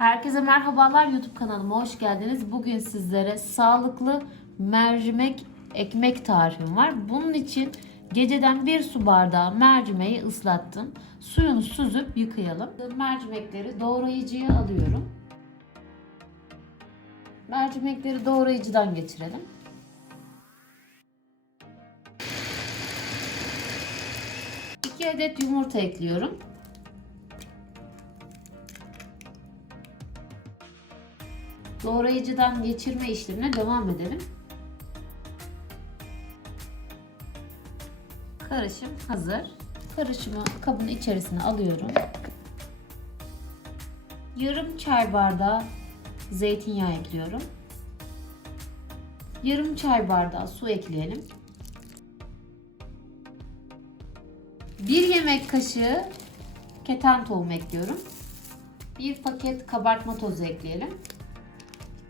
Herkese merhabalar YouTube kanalıma hoş geldiniz. Bugün sizlere sağlıklı mercimek ekmek tarifim var. Bunun için geceden bir su bardağı mercimeği ıslattım. Suyunu süzüp yıkayalım. Mercimekleri doğrayıcıya alıyorum. Mercimekleri doğrayıcıdan geçirelim. İki adet yumurta ekliyorum. Doğrayıcıdan geçirme işlemine devam edelim. Karışım hazır. Karışımı kabın içerisine alıyorum. Yarım çay bardağı zeytinyağı ekliyorum. Yarım çay bardağı su ekleyelim. Bir yemek kaşığı keten tohumu ekliyorum. Bir paket kabartma tozu ekleyelim.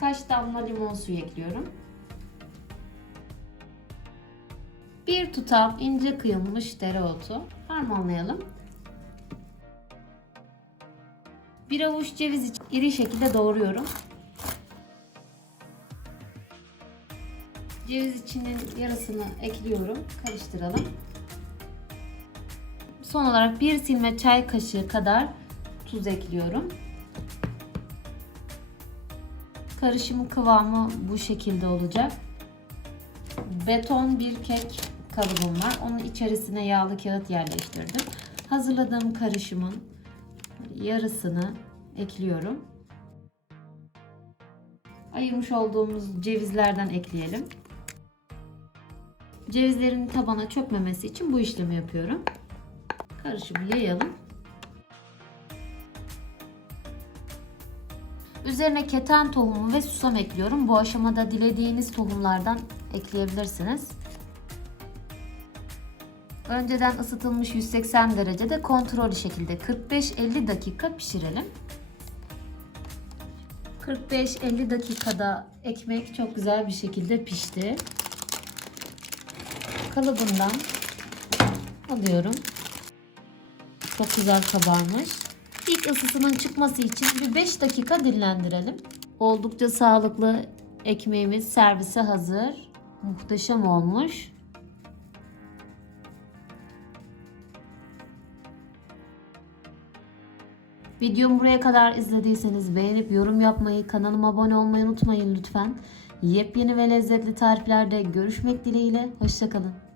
Birkaç damla limon suyu ekliyorum. Bir tutam ince kıyılmış dereotu harmanlayalım. Bir avuç ceviz iri şekilde doğruyorum. Ceviz içinin yarısını ekliyorum. Karıştıralım. Son olarak bir silme çay kaşığı kadar tuz ekliyorum. Karışımın kıvamı bu şekilde olacak. Beton bir kek kalıbım var. Onun içerisine yağlı kağıt yerleştirdim. Hazırladığım karışımın yarısını ekliyorum. Ayırmış olduğumuz cevizlerden ekleyelim. Cevizlerin tabana çökmemesi için bu işlemi yapıyorum. Karışımı yayalım. Üzerine keten tohumu ve susam ekliyorum. Bu aşamada dilediğiniz tohumlardan ekleyebilirsiniz. Önceden ısıtılmış 180 derecede kontrollü şekilde 45-50 dakika pişirelim. 45-50 dakikada ekmek çok güzel bir şekilde pişti. Kalıbından alıyorum. Çok güzel kabarmış. İlk ısısının çıkması için bir 5 dakika dinlendirelim. Oldukça sağlıklı ekmeğimiz servise hazır. Muhteşem olmuş. Videomu buraya kadar izlediyseniz beğenip yorum yapmayı, kanalıma abone olmayı unutmayın lütfen. Yepyeni ve lezzetli tariflerde görüşmek dileğiyle. Hoşçakalın.